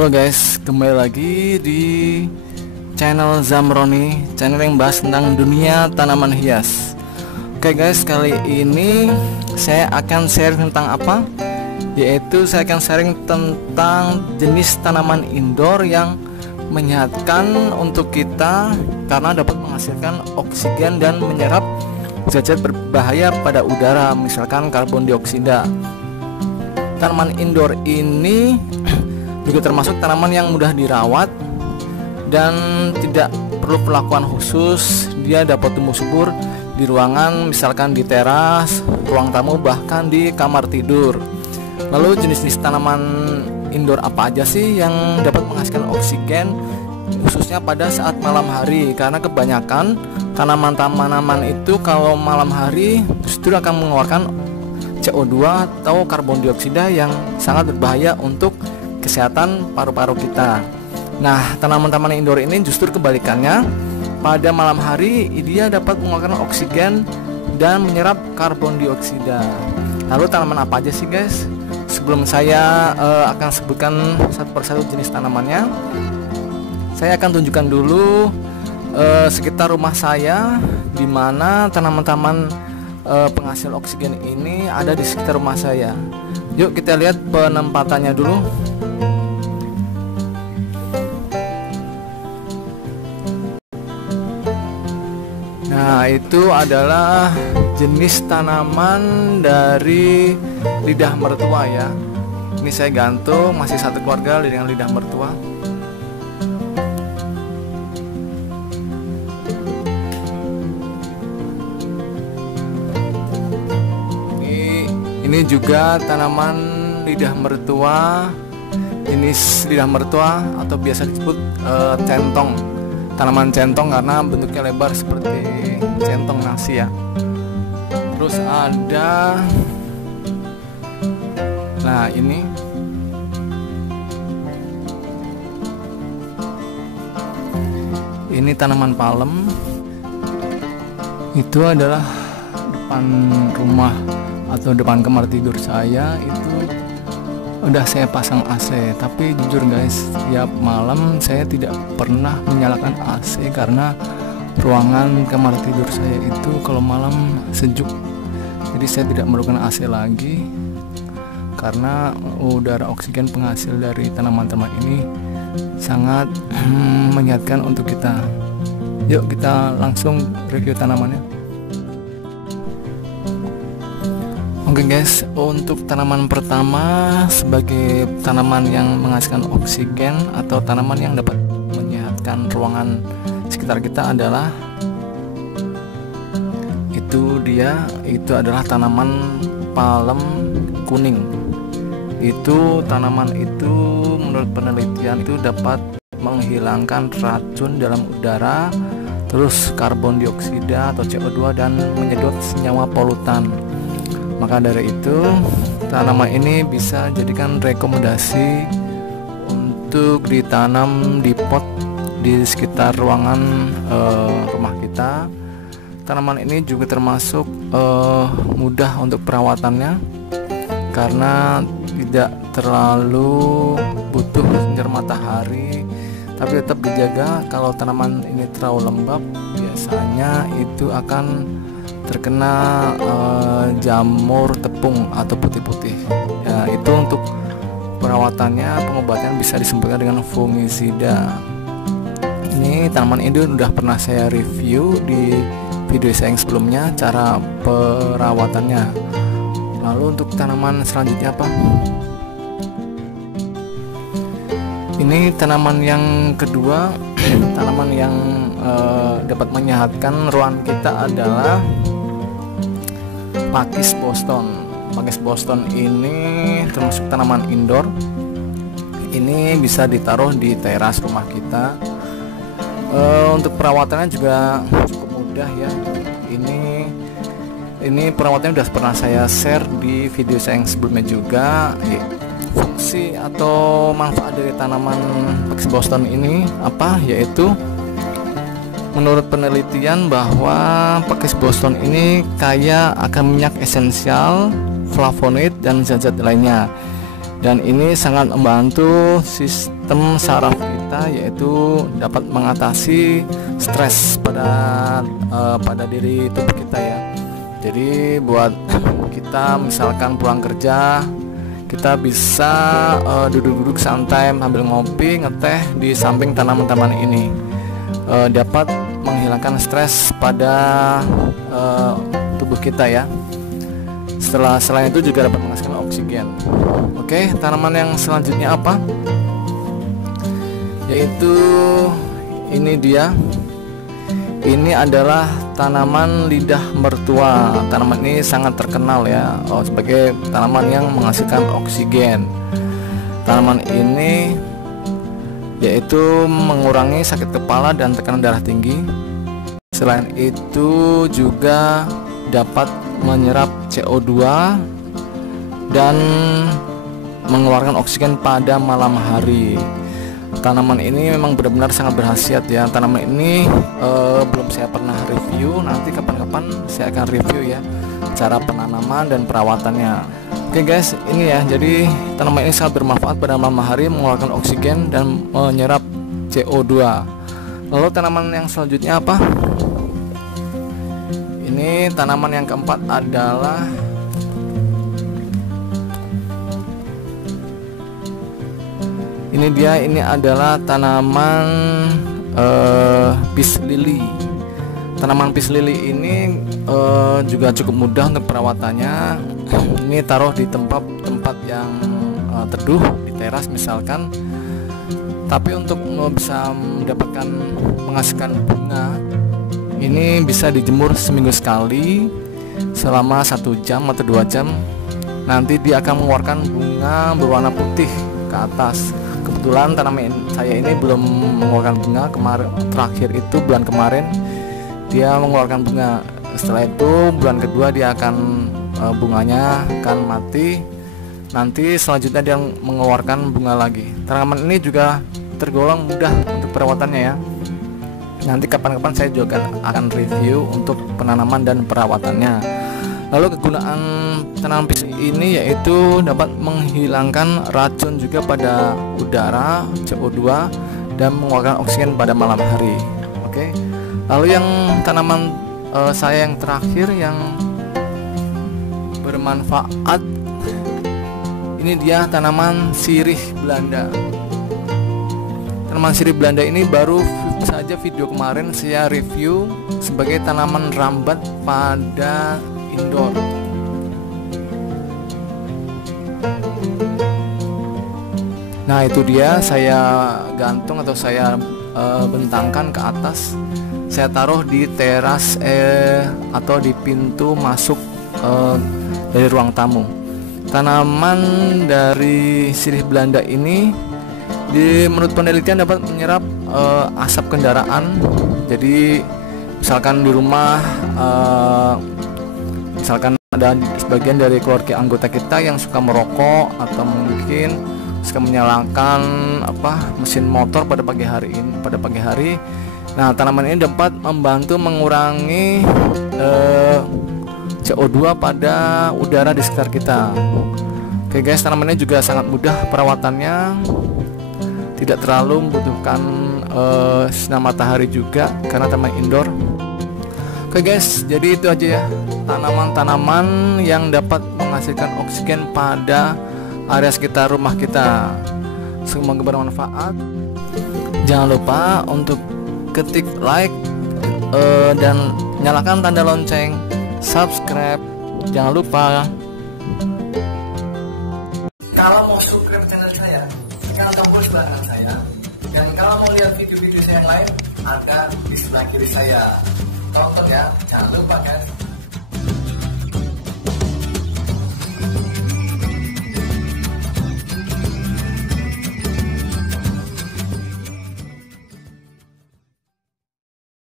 Halo guys, kembali lagi di channel Zamroni, channel yang bahas tentang dunia tanaman hias. Oke guys, kali ini saya akan share tentang apa? Yaitu saya akan sharing tentang jenis tanaman indoor yang menyehatkan untuk kita karena dapat menghasilkan oksigen dan menyerap zat-zat berbahaya pada udara, misalkan karbon dioksida. Tanaman indoor ini juga termasuk tanaman yang mudah dirawat dan tidak perlu perlakuan khusus. Dia dapat tumbuh subur di ruangan, misalkan di teras, ruang tamu, bahkan di kamar tidur. Lalu jenis-jenis tanaman indoor apa aja sih yang dapat menghasilkan oksigen, khususnya pada saat malam hari? Karena kebanyakan tanaman-tanaman itu kalau malam hari justru akan mengeluarkan CO2 atau karbon dioksida yang sangat berbahaya untuk kesehatan paru-paru kita. Nah, tanaman-tanaman indoor ini justru kebalikannya. Pada malam hari dia dapat mengeluarkan oksigen dan menyerap karbon dioksida. Lalu tanaman apa aja sih guys? Sebelum saya akan sebutkan satu persatu jenis tanamannya, saya akan tunjukkan dulu sekitar rumah saya, di mana tanaman-tanaman penghasil oksigen ini ada di sekitar rumah saya. Yuk kita lihat penempatannya dulu. Nah, itu adalah jenis tanaman dari lidah mertua ya. Ini saya gantung, masih satu keluarga dengan lidah mertua. Ini juga tanaman lidah mertua, jenis lidah mertua atau biasa disebut centong. Tanaman centong karena bentuknya lebar seperti centong nasi ya. Terus ada, nah ini tanaman palem. Itu adalah depan rumah atau depan kamar tidur saya, itu udah saya pasang AC. Tapi jujur guys, tiap malam saya tidak pernah menyalakan AC karena ruangan kamar tidur saya itu kalau malam sejuk. Jadi saya tidak memerlukan AC lagi karena udara oksigen penghasil dari tanaman-tanaman ini sangat menyehatkan untuk kita. Yuk kita langsung review tanamannya. Oke guys, untuk tanaman pertama sebagai tanaman yang menghasilkan oksigen atau tanaman yang dapat menyehatkan ruangan sekitar kita adalah itu adalah tanaman palem kuning. Itu tanaman itu menurut penelitian itu dapat menghilangkan racun dalam udara, terus karbon dioksida atau CO2 dan menyedot senyawa polutan. Maka dari itu tanaman ini bisa jadikan rekomendasi untuk ditanam di pot di sekitar ruangan rumah kita. Tanaman ini juga termasuk mudah untuk perawatannya karena tidak terlalu butuh sinar matahari, tapi tetap dijaga. Kalau tanaman ini terlalu lembab, biasanya itu akan terkena jamur tepung atau putih-putih ya. Itu untuk perawatannya, pengobatan bisa disempurnakan dengan fungisida. Ini tanaman ini udah pernah saya review di video saya yang sebelumnya, cara perawatannya. Lalu untuk tanaman selanjutnya apa? Ini tanaman yang kedua. Tanaman yang dapat menyehatkan ruangan kita adalah Pakis Boston. Pakis Boston ini termasuk tanaman indoor. Ini bisa ditaruh di teras rumah kita. Untuk perawatannya juga cukup mudah ya. Ini perawatannya sudah pernah saya share di video saya yang sebelumnya juga. Fungsi atau manfaat dari tanaman Pakis Boston ini apa? Yaitu menurut penelitian bahwa Pakis Boston ini kaya akan minyak esensial, flavonoid dan zat-zat lainnya dan ini sangat membantu sistem saraf kita, yaitu dapat mengatasi stres pada diri tubuh kita ya. Jadi buat kita misalkan pulang kerja, kita bisa duduk-duduk santai sambil ngopi, ngeteh di samping tanaman-tanaman ini, dapat menghilangkan stres pada tubuh kita ya. Selain itu juga dapat menghasilkan oksigen. Oke, tanaman yang selanjutnya apa? Yaitu ini dia. Ini adalah tanaman lidah mertua. Tanaman ini sangat terkenal ya sebagai tanaman yang menghasilkan oksigen. Tanaman ini yaitu mengurangi sakit kepala dan tekanan darah tinggi. Selain itu juga dapat menyerap CO2 dan mengeluarkan oksigen pada malam hari. Tanaman ini memang benar-benar sangat berkhasiat ya. Tanaman ini belum saya pernah review. Nanti kapan-kapan saya akan review ya cara penanaman dan perawatannya. Oke guys, ini ya. Jadi tanaman ini sangat bermanfaat pada malam hari, mengeluarkan oksigen dan menyerap CO2. Lalu tanaman yang selanjutnya apa? Ini tanaman yang keempat adalah ini dia. Ini adalah tanaman peace lily. Tanaman peace lily ini juga cukup mudah untuk perawatannya. Ini taruh di tempat yang teduh, di teras misalkan. Tapi untuk bisa mendapatkan menghasilkan bunga, ini bisa dijemur seminggu sekali selama 1 jam atau 2 jam. Nanti dia akan mengeluarkan bunga berwarna putih ke atas. Kebetulan tanaman saya ini belum mengeluarkan bunga. Terakhir itu bulan kemarin dia mengeluarkan bunga. Setelah itu bulan kedua dia akan bunganya akan mati. Nanti selanjutnya dia mengeluarkan bunga lagi. Tanaman ini juga tergolong mudah untuk perawatannya ya. Nanti kapan-kapan saya juga akan review untuk penanaman dan perawatannya. Lalu kegunaan tanaman peace ini yaitu dapat menghilangkan racun juga pada udara, CO2, dan mengeluarkan oksigen pada malam hari. Oke. Lalu yang tanaman saya yang terakhir yang bermanfaat, ini dia tanaman sirih Belanda. Tanaman sirih Belanda ini baru saja video kemarin saya review sebagai tanaman rambat pada indoor. Nah itu dia, saya gantung atau saya bentangkan ke atas. Saya taruh di teras atau di pintu masuk dari ruang tamu. Tanaman dari sirih Belanda ini menurut penelitian dapat menyerap asap kendaraan. Jadi misalkan di rumah, misalkan ada sebagian dari keluarga anggota kita yang suka merokok atau mungkin suka menyalakan mesin motor pada pagi hari. Nah, tanaman ini dapat membantu mengurangi CO2 pada udara di sekitar kita. Oke guys, tanaman ini juga sangat mudah perawatannya, tidak terlalu membutuhkan sinar matahari juga karena tanaman indoor. Oke guys, jadi itu aja ya tanaman-tanaman yang dapat menghasilkan oksigen pada area sekitar rumah kita. Semoga bermanfaat. Jangan lupa untuk ketik like dan nyalakan tanda lonceng, subscribe. Jangan lupa. Kalau mau subscribe channel saya, tekan tombol sebelah kanan saya. Dan kalau mau lihat video-video saya yang lain, ada di sebelah kiri saya. Tonton ya, jangan lupa guys.